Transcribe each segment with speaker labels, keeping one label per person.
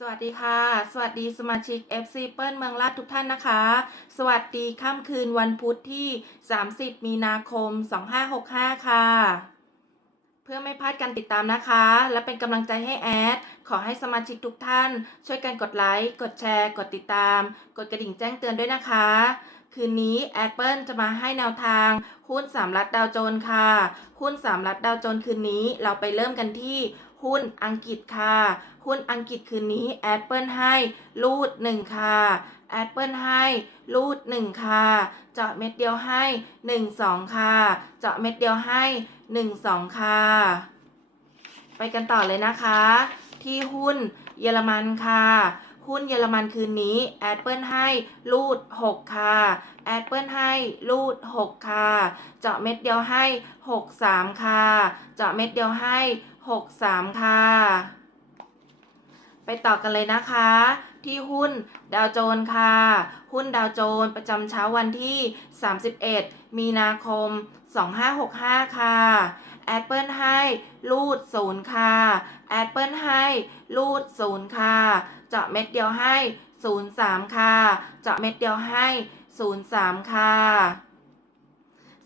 Speaker 1: สวัสดีค่ะ สวัสดีสมาชิก FC เปิ้ลเมืองลาดทุกท่านนะคะ สวัสดีค่ำคืนวันพุธที่ 30 มีนาคม 2565 ค่ะ เพื่อไม่พลาดการติดตามนะคะ และเป็นกำลังใจให้แอด ขอให้สมาชิกทุกท่าน ช่วยกันกดไลค์ กดแชร์ กดติดตาม กดกระดิ่งแจ้งเตือนด้วยนะคะ คืนนี้แอดเปิลจะมาให้แนวทางหุ้นสามรัฐดาวโจนส์ค่ะ หุ้นสามรัฐดาวโจนส์คืนนี้เราไปเริ่มกันที่ หุ้นอังกฤษค่ะ หุ้นอังกฤษคืนนี้แอดเปิลให้รูดหนึ่งค่ะแอดเปิลให้รูดหนึ่งค่ะ เจาะเม็ดเดียวให้หนึ่งสองค่ะ เจาะเม็ดเดียวให้หนึ่งสองค่ะ ไปกันต่อเลยนะคะ ที่หุ้นเยอรมันค่ะ หุ้นเยอรมันคืนนี้แอดเปิลให้รูด 6 ค่ะแอดเปิลให้รูด 6 ค่ะ เจาะเม็ดเดียวให้ 6 3 ค่ะ เจาะเม็ดเดียวให้ 6 3 ค่ะ ไปต่อกันเลยนะคะ ที่หุ้นดาวโจนส์ค่ะ หุ้นดาวโจนส์ประจำเช้าวันที่ 31 มีนาคม 2565 ค่ะแอดเปิลให้รูด0ค่ะแอดเปิลให้รูด0ค่ะ เจาะเม็ดเดียวให้ 03 ค่ะ เจาะเม็ดเดียวให้ 03 ค่ะ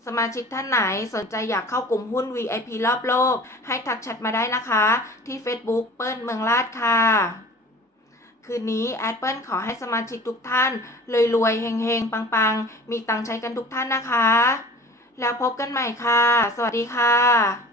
Speaker 1: สมาชิกท่านไหนสนใจอยากเข้ากลุ่มหุ้น VIP รอบโลก ให้ทักแชทมาได้นะคะ ที่ Facebook เปิ้ลเมืองลาดค่ะ คืนนี้แอดเปิลขอให้สมาชิกทุกท่านรวยๆเฮงๆ ปังๆ มีตังใช้กันทุกท่านนะคะ แล้วพบกันใหม่ค่ะ สวัสดีค่ะ